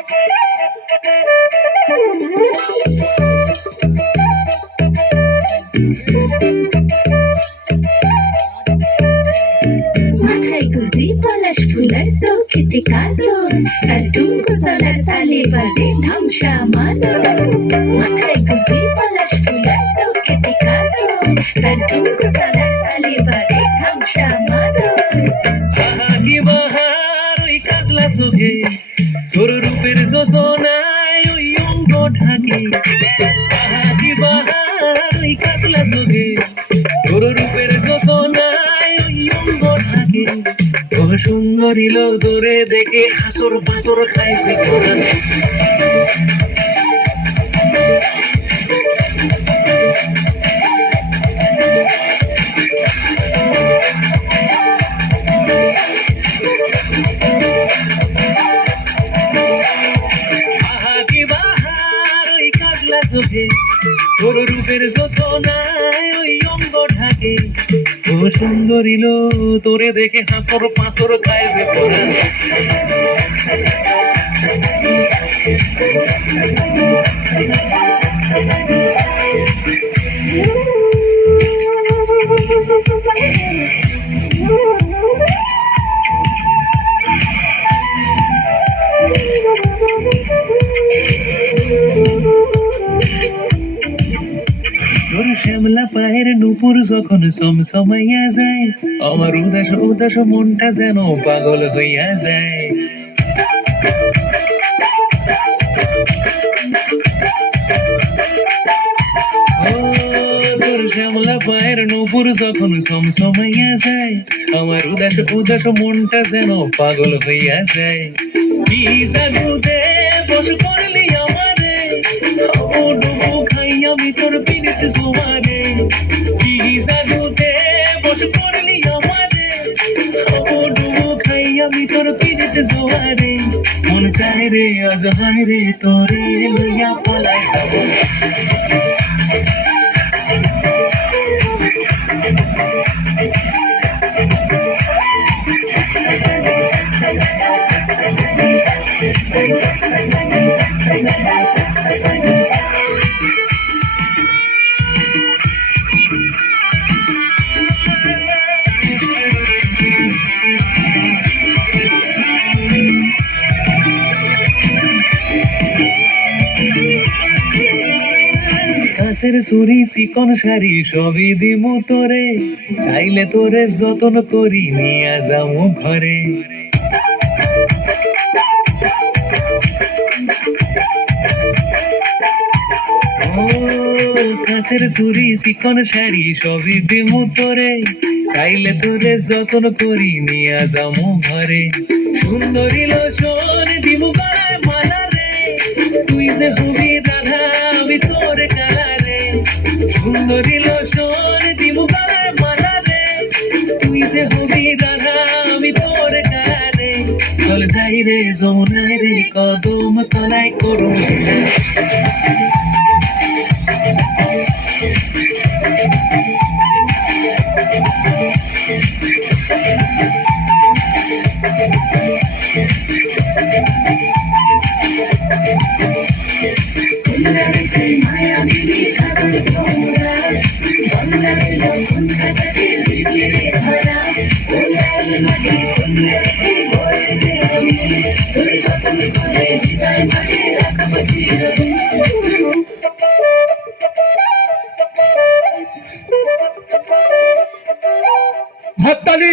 মাথায় গুজি পলাশ ফুলার চোখেতে কাজল, তার টুঙ্কু চলার তালে বাজে ধামসা মাদল। মাথায় গুজি পলাশ ফুলার চোখেতে কাজল, তার টুঙ্কু চলার তালে বাজে ধামসা মাদল। আহা কি বাহার ওই কাজলা চোখে, তোর রূপের যোজনায় ওই অঙ্গ ঢাকে। আহা কি বাহার ওই কাজলা চোখে, তোর রূপের যোজনায় ওই অঙ্গ ঢাকে। ও সুন্দরী লো তোরে দেখে হাসর ফাসর খাইছে কোরআন। চোখে তোর রূপের যোজনায় ওই অঙ্গ ঢাকে। ও সুন্দরী লো তোরে দেখে হাসর পাঁচর খায় যে পড়া। তোর শ্যামলা পায়ের নুপুর যখন সমসমাইয়া যায়, আমার উদাস উদাস মনটা যেন পাগল হইয়া যায়। ও তোর শ্যামলা পায়ের নুপুর যখন সমসমাইয়া যায়, আমার উদাস উদাস মনটা যেন পাগল হইয়া যায়। কি জাদুতে বস করলি আমারে, ও ডুবু খাই আমি তোর পিড়িত জোয়ারে। কি জাদুতে বস করলি আমারে, ও ডুবু খাই আমি তোর পিড়িত জোয়ারে। মন চায় রে আজ হায় রে তোরে লইয়া পলাই যাব। কাছের চুরি চিকন শাড়ি সবই দিমু তোরে, চাইলে তোরে যতন করি নিয়া যামু ঘরে। ও কাছের চুরি চিকন শাড়ি সবই দিমু তোরে, চাইলে তোরে যতন করি নিয়া যামু ঘরে। সুন্দরী লোচন দিমু গলায় মালা রে, তুই যে হবি রাধা আমি তোরে কালা রে। সুন্দরী লোচন দিমু গলায় মালা রে, তুই যে হবি রাধা আমি তোরে কালা রে। চল যাই রে যমুনায় রে কদম তলায় করুন। হাততালি।